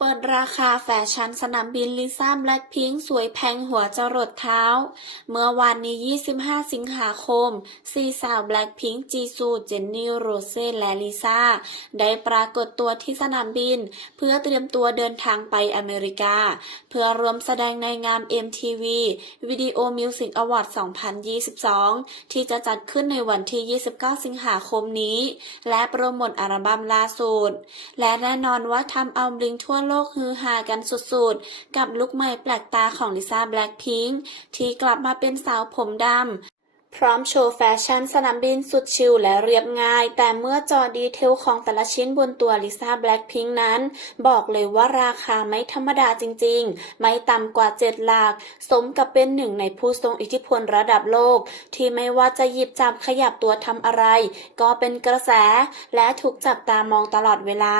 เปิดราคาแฟชั่นสนามบินลิซ่าแบล็คพิงค์สวยแพงหัวจรดเท้า เมื่อวานนี้ 25 สิงหาคมสี่สาวแบล็คพิงค์จีซูเจนนี่โรเซ่และลิซ่า ได้ปรากฏตัวที่สนามบิน เพื่อเตรียมตัวเดินทางไปอเมริกา เพื่อรวมแสดงในงาน MTV Video Music Award 2022 ที่จะจัดขึ้นในวันที่ 29 สิงหาคมนี้ และโปรโมทอัลบั้มล่าสุดและแน่นอนว่าทำเอาบลิงทั่วโลกฮือฮากันสุดๆ กับลุคใหม่แปลกตาของลิซ่าแบล็คพิงค์ที่กลับมาเป็นสาวผมดำพร้อมโชว์แฟชั่นสนามบินสุดชิลและเรียบง่าย แต่เมื่อจอดีเทลของแต่ละชิ้นบนตัวลิซ่าแบล็คพิงค์นั้น บอกเลยว่าราคาไม่ธรรมดาจริงๆ ไม่ต่ำกว่าเจ็ดหลัก สมกับเป็นหนึ่งในผู้ทรงอิทธิพลระดับโลก ที่ไม่ว่าจะหยิบจับขยับตัวทำอะไร ก็เป็นกระแส และถูกจับตามองตลอดเวลา